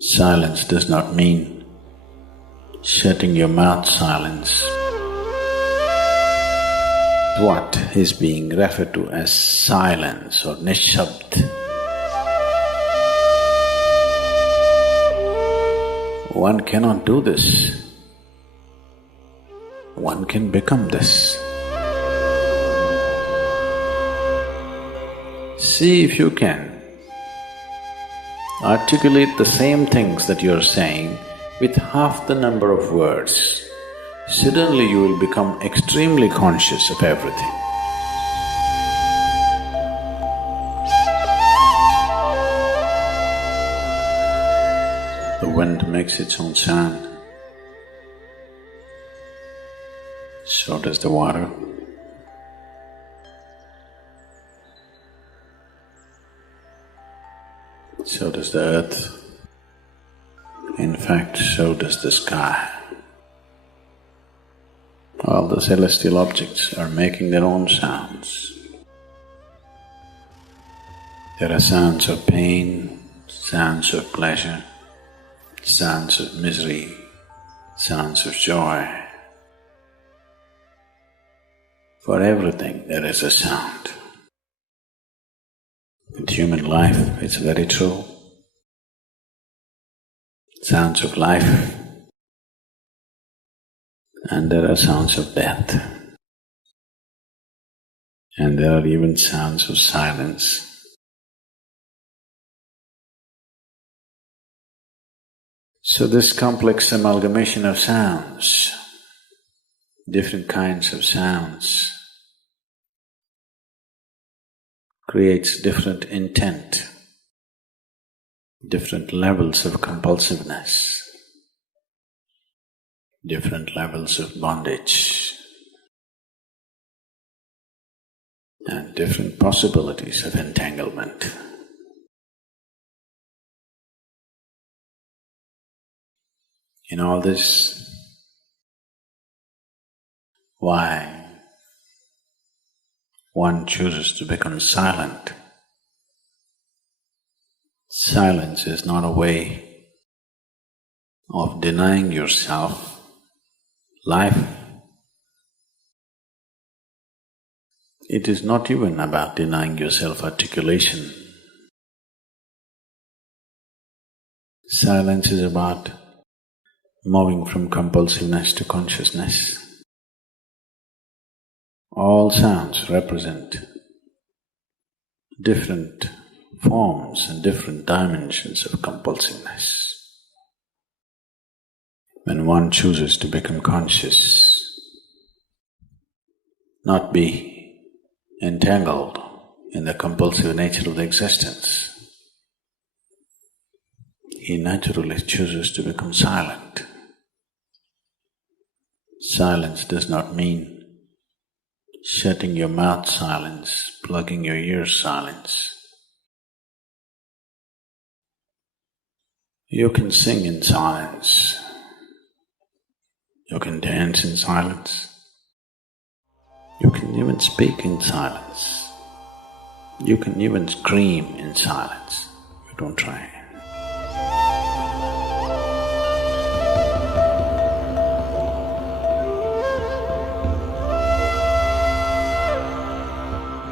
Silence does not mean shutting your mouth silence. What is being referred to as silence or nishabd? One cannot do this. One can become this. See if you can articulate the same things that you're saying with half the number of words. Suddenly you will become extremely conscious of everything. The wind makes its own sound. So does the water. So does the earth. In fact, so does the sky. All the celestial objects are making their own sounds. There are sounds of pain, sounds of pleasure, sounds of misery, sounds of joy. For everything there is a sound. With human life, it's very true. Sounds of life, and there are sounds of death, and there are even sounds of silence. So this complex amalgamation of sounds, different kinds of sounds, creates different intent, different levels of compulsiveness, different levels of bondage, and different possibilities of entanglement. In all this, why one chooses to become silent? Silence is not a way of denying yourself life. It is not even about denying yourself articulation. Silence is about moving from compulsiveness to consciousness. All sounds represent different forms and different dimensions of compulsiveness. When one chooses to become conscious, not be entangled in the compulsive nature of the existence, he naturally chooses to become silent. Silence does not mean shutting your mouth silence, plugging your ears silence. You can sing in silence. You can dance in silence. You can even speak in silence. You can even scream in silence. You don't try.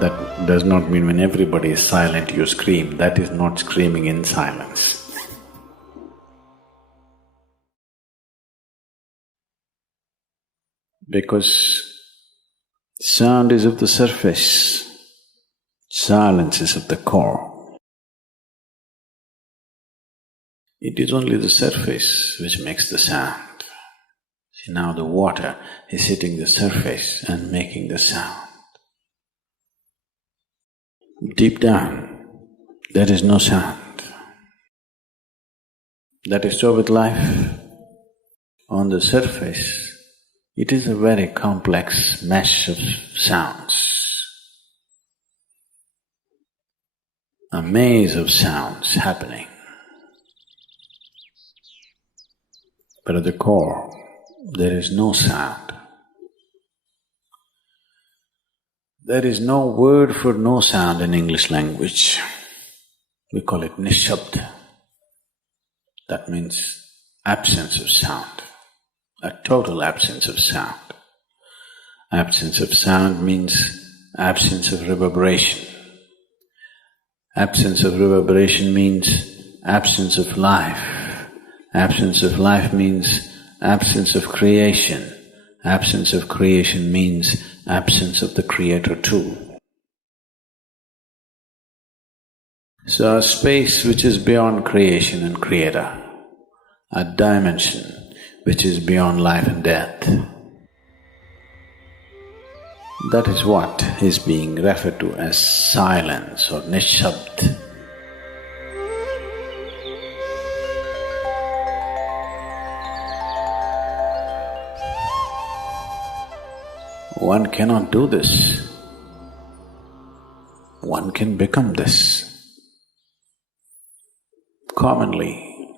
That does not mean when everybody is silent you scream. That is not screaming in silence. Because sound is of the surface, silence is of the core. It is only the surface which makes the sound. See, now the water is hitting the surface and making the sound. Deep down, there is no sound. That is so with life. On the surface, it is a very complex mesh of sounds, a maze of sounds happening. But at the core, there is no sound. There is no word for no sound in English language. We call it nishabd. That means absence of sound, a total absence of sound. Absence of sound means absence of reverberation. Absence of reverberation means absence of life. Absence of life means absence of creation. Absence of creation means absence of the Creator too. So a space which is beyond creation and Creator, a dimension which is beyond life and death, that is what is being referred to as silence or nishabd. One cannot do this. One can become this. Commonly,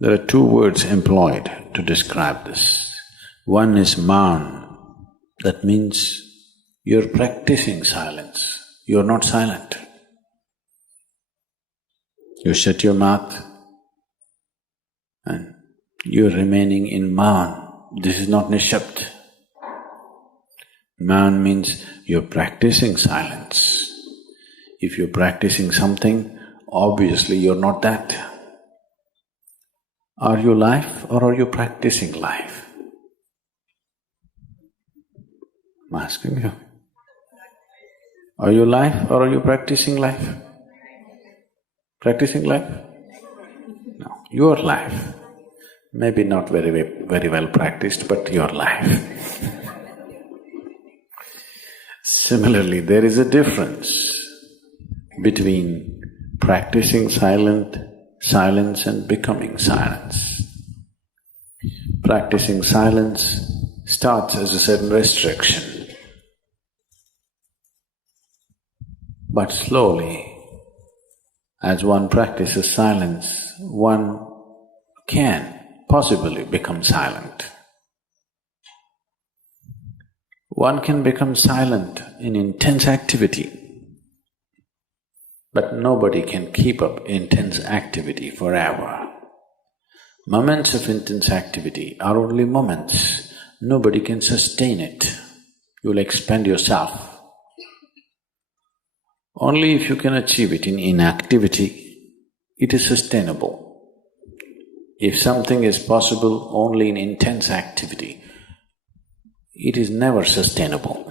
there are two words employed to describe this. One is maun, that means you're practicing silence, you're not silent. You shut your mouth and you're remaining in maun. This is not nishabd. Maun means you're practicing silence. If you're practicing something, obviously you're not that. Are you life or are you practicing life? I'm asking you. Are you life or are you practicing life? Practicing life? No, your life. Maybe not very well practiced, but your life. Similarly, there is a difference between practicing silence and becoming silence. Practicing silence starts as a certain restriction, but slowly, as one practices silence, one can possibly become silent. One can become silent in intense activity, but nobody can keep up intense activity forever. Moments of intense activity are only moments. Nobody can sustain it. You'll expend yourself. Only if you can achieve it in inactivity, it is sustainable. If something is possible only in intense activity, it is never sustainable.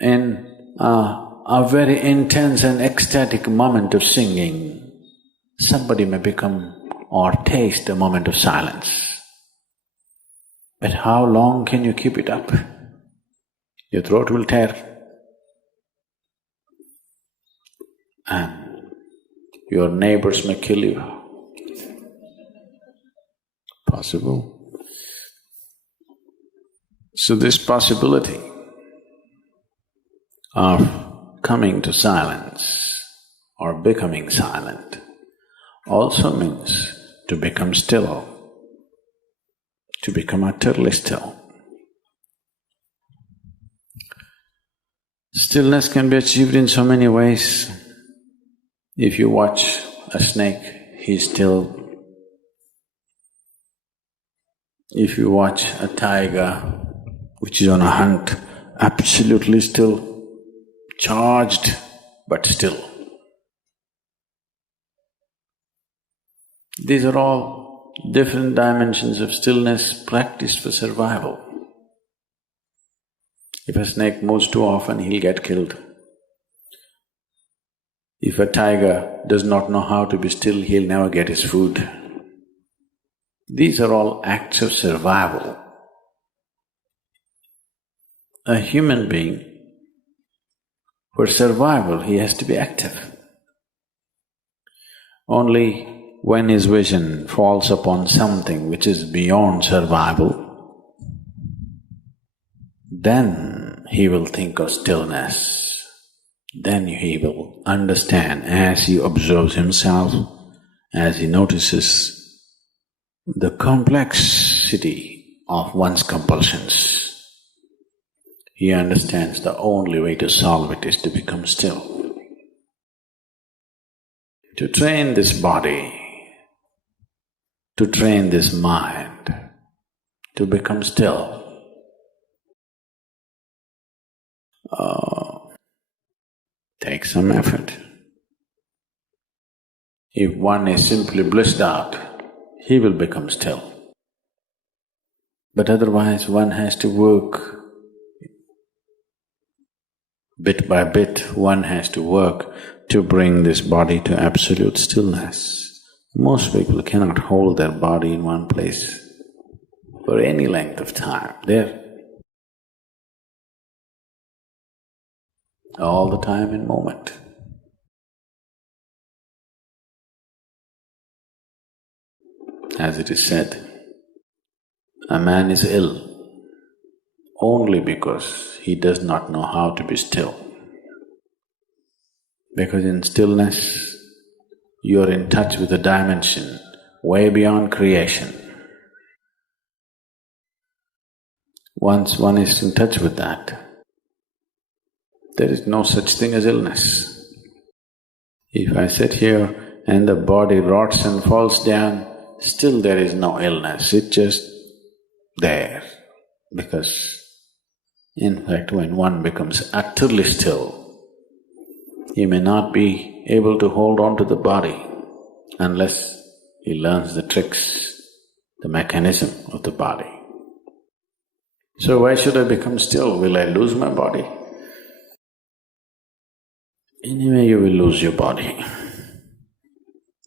In a very intense and ecstatic moment of singing, somebody may become or taste a moment of silence. But how long can you keep it up? Your throat will tear. And your neighbors may kill you. Possible. So this possibility of coming to silence or becoming silent also means to become still, to become utterly still. Stillness can be achieved in so many ways. If you watch a snake, he's still. If you watch a tiger which is on a hunt, absolutely still, charged but still. These are all different dimensions of stillness practiced for survival. If a snake moves too often, he'll get killed. If a tiger does not know how to be still, he'll never get his food. These are all acts of survival. A human being, for survival, he has to be active. Only when his vision falls upon something which is beyond survival, then he will think of stillness. Then he will understand as he observes himself, as he notices the complexity of one's compulsions. He understands the only way to solve it is to become still. to train this body, to train this mind, to become still. Takes some effort. If one is simply blissed out, he will become still. But otherwise one has to work bit by bit, one has to work to bring this body to absolute stillness. Most people cannot hold their body in one place for any length of time. They're all the time in moment. As it is said, a man is ill only because he does not know how to be still. Because in stillness, you are in touch with a dimension way beyond creation. Once one is in touch with that, there is no such thing as illness. If I sit here and the body rots and falls down, still there is no illness, it's just there. Because in fact, when one becomes utterly still, he may not be able to hold on to the body unless he learns the tricks, the mechanism of the body. So why should I become still? Will I lose my body? Anyway, you will lose your body.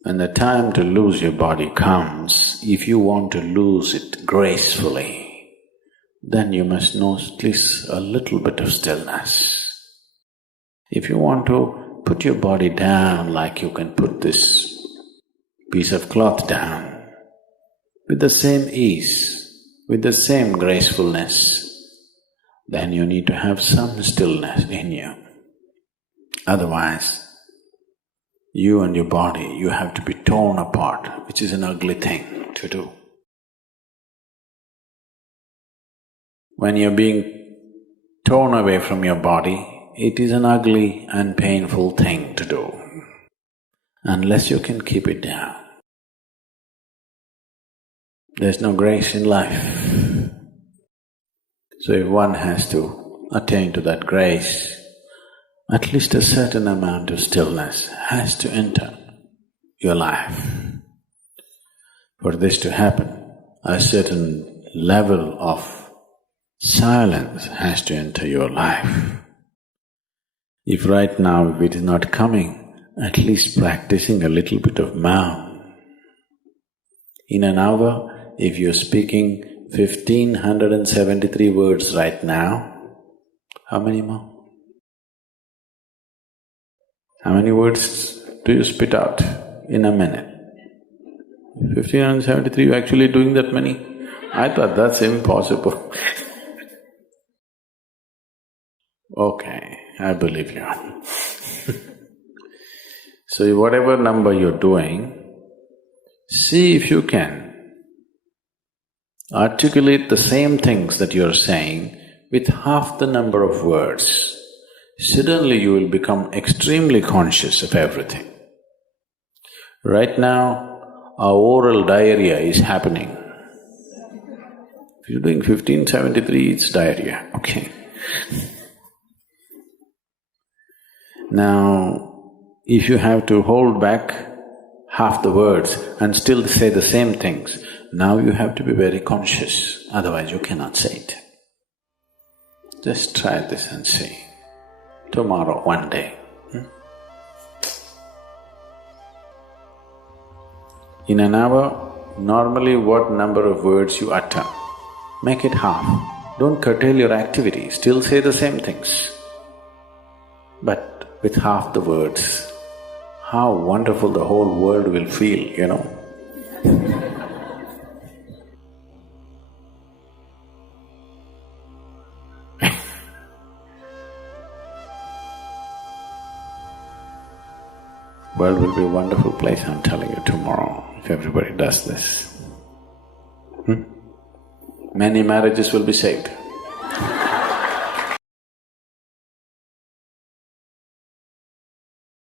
When the time to lose your body comes, if you want to lose it gracefully, then you must know at least a little bit of stillness. If you want to put your body down like you can put this piece of cloth down, with the same ease, with the same gracefulness, then you need to have some stillness in you. Otherwise, you and your body, you have to be torn apart, which is an ugly thing to do. When you're being torn away from your body, it is an ugly and painful thing to do, unless you can keep it down. There's no grace in life. So if one has to attain to that grace, at least a certain amount of stillness has to enter your life. For this to happen, a certain level of silence has to enter your life. If right now it is not coming, at least practicing a little bit of Maun. In an hour, if you're speaking 1573 words right now, how many more? How many words do you spit out in a minute? 1573, you're actually doing that many? I thought that's impossible. Okay, I believe you. So whatever number you're doing, see if you can articulate the same things that you're saying with half the number of words. Suddenly you will become extremely conscious of everything. Right now, our oral diarrhea is happening. If you're doing 1573, it's diarrhea, okay. Now, if you have to hold back half the words and still say the same things, now you have to be very conscious, otherwise you cannot say it. Just try this and see. Tomorrow, one day. In an hour, normally what number of words you utter, make it half. Don't curtail your activity, still say the same things. But with half the words, how wonderful the whole world will feel, you know. World will be a wonderful place, I'm telling you, tomorrow, if everybody does this. Many marriages will be saved.